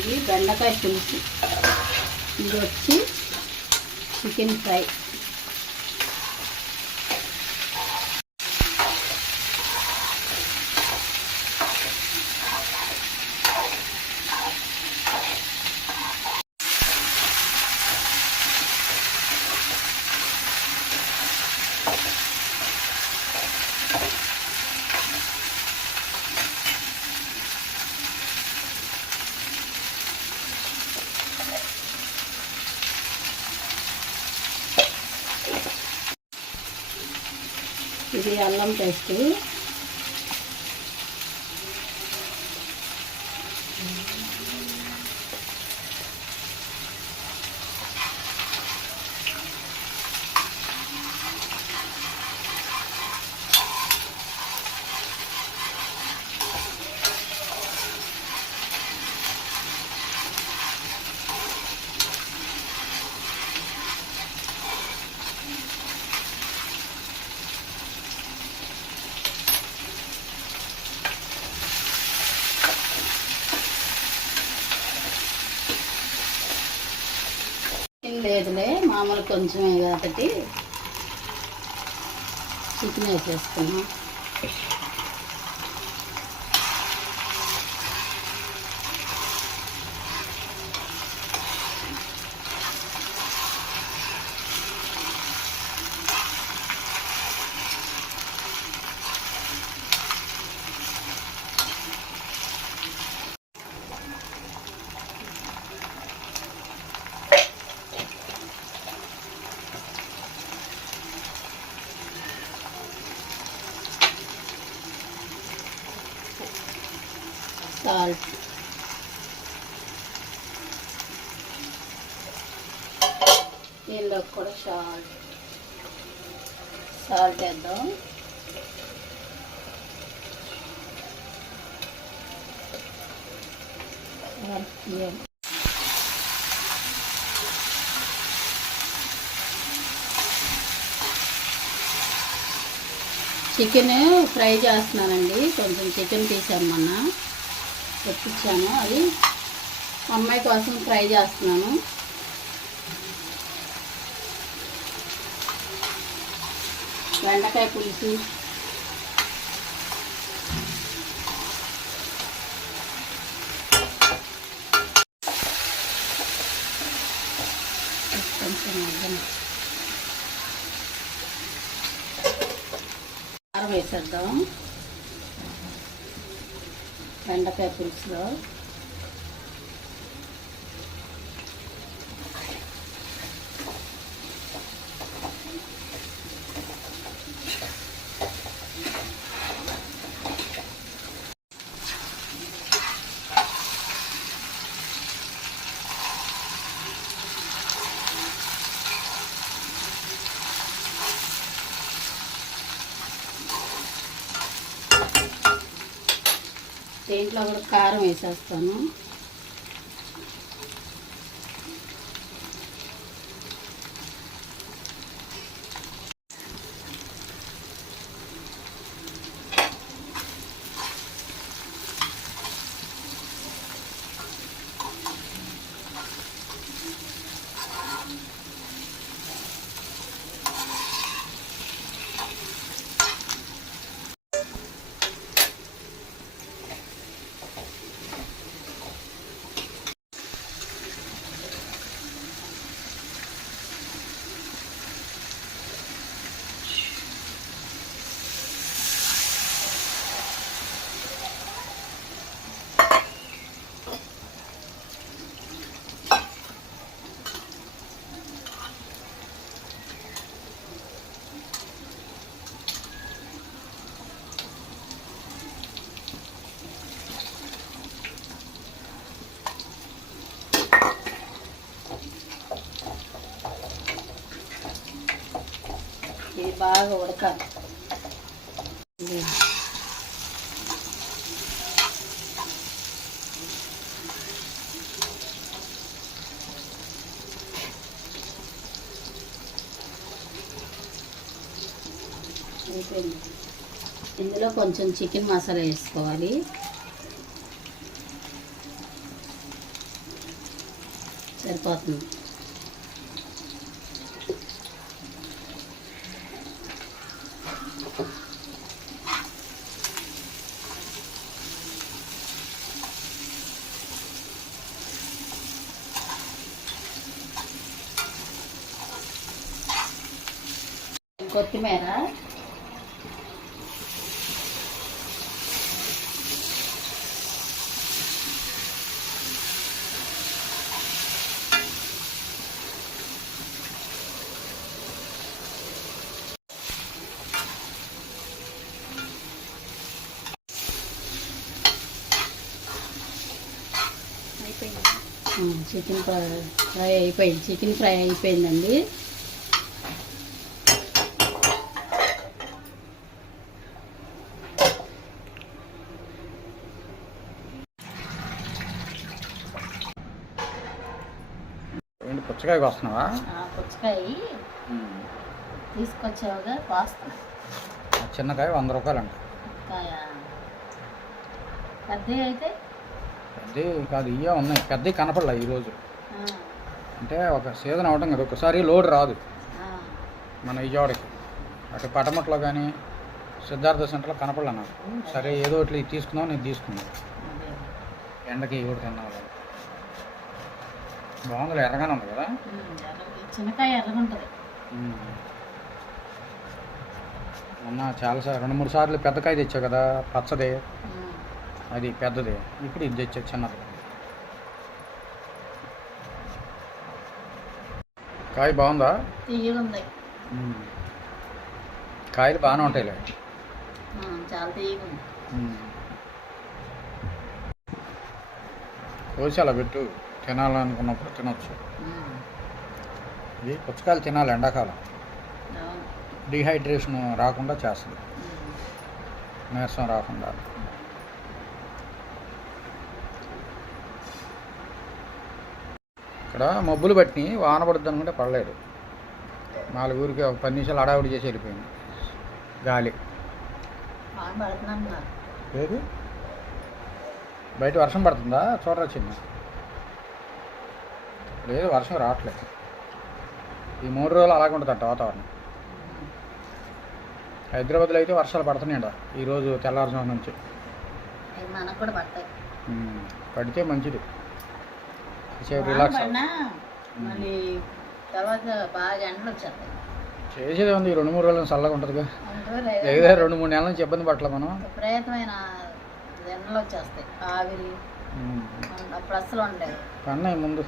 ఇది బెండకాయ పులుసు ఇది వచ్చి చికెన్ ఫ్రై. ఇది అల్లం పేస్టు చికెన్ మనకు కొంచెమే కాబట్టి చికెన్ వేసేసుకున్నాం సాల్ట్. దీనిలో కూడా సాల్ట్. సాల్ట్ వేద్దాం. చికెన్ ఫ్రై చేస్తున్నానండి. కొంచెం చికెన్ తీసాను మొన్న. తెప్పించాను. అది మా అమ్మాయి కోసం ఫ్రై చేస్తున్నాను. బెండకాయ పులుసు. కొంచెం కారం వేసేద్దాం. బెండకాయ పులుసులో దీంట్లో కూడా కారం వేసేస్తాను. ఇది బాగా ఉడకాలి. ఇందులో కొంచెం చికెన్ మసాలా వేసుకోవాలి. సరిపోతుంది. కొత్తిమీర. చికెన్ ఫ్రై ఫ్రై అయిపోయింది. చికెన్ ఫ్రై అయిపోయిందండి. వస్తున్నావా ఆ పుచ్చకాయ. తీసుకొచ్చావుగా కోస్తాం. చిన్నకాయ వంద రూపాయలు అంట పెద్ద అయితే? కాదు ఇవే ఉన్నాయి. పెద్దవి కనపడలే ఈరోజు. అంటే ఒక సీజన్ అవడం కదా. ఒకసారి లోడ్ రాదు. మన విజయవాడకి. అటు పటమట్లో కానీ సిద్ధార్థ సెంటర్లో కనపడలే నాకు. సరే ఏదో ఒకటి తీసుకుందాం నేను తీసుకున్నాను. ఎండకి కూడా తిన్నాను బాగుంది ఎర్రగానే ఉంది కదా? ఎర్రగా- చిన్నకాయ ఎర్రగుంటుంది. ఉమ్. మొన్న చాలా సార్లు రెండు మూడు సార్లు పెద్ద కాయ తెచ్చావు కదా పచ్చది. అది పెద్దది ఇప్పుడు ఇది తెచ్చా చిన్నది. కాయ బాగుందా. కాయలు బాగానే ఉంటాయిలే. చాలా తీయగుంది కోసి అలా పెట్టు తినాలనుకున్నప్పుడు తినొచ్చు. ఇది పుచ్చకాయలు తినాలి ఎండాకాలం. డిహైడ్రేషన్ రాకుండా చేస్తుంది. నీరసం రాకుండా. ఇక్కడ మబ్బులు పట్టి వాన పడుద్ది అనుకుంటే పడలేదు. నాలుగురికి ఒక పది నిమిషాలు అడావిడి చేసి వెళ్ళిపోయింది. గాలి. బయట వర్షం పడుతుందా? చూడరా చిన్న లేదు వర్షం రావట్లేదు ఈ మూడు రోజులు అలాగే ఉంటుందంట వాతావరణం. హైదరాబాద్లో అయితే వర్షాలు పడుతున్నాయంట ఈరోజు తెల్లవారుజాము నుంచి. పడితే మంచిది. రిలాక్స్ చేసేది ఉంది ఈ రెండు మూడు రోజులు చల్లగా ఉంటుందిగా? లేదా? రెండు మూడు నెలల నుంచి ఇబ్బంది పట్టలే మనం. విపరీతమైన ఎండలు వచ్చేస్తాయి. ఆవిరి అప్పుడు అస్సలు ఉండేది కన్నా ముందు.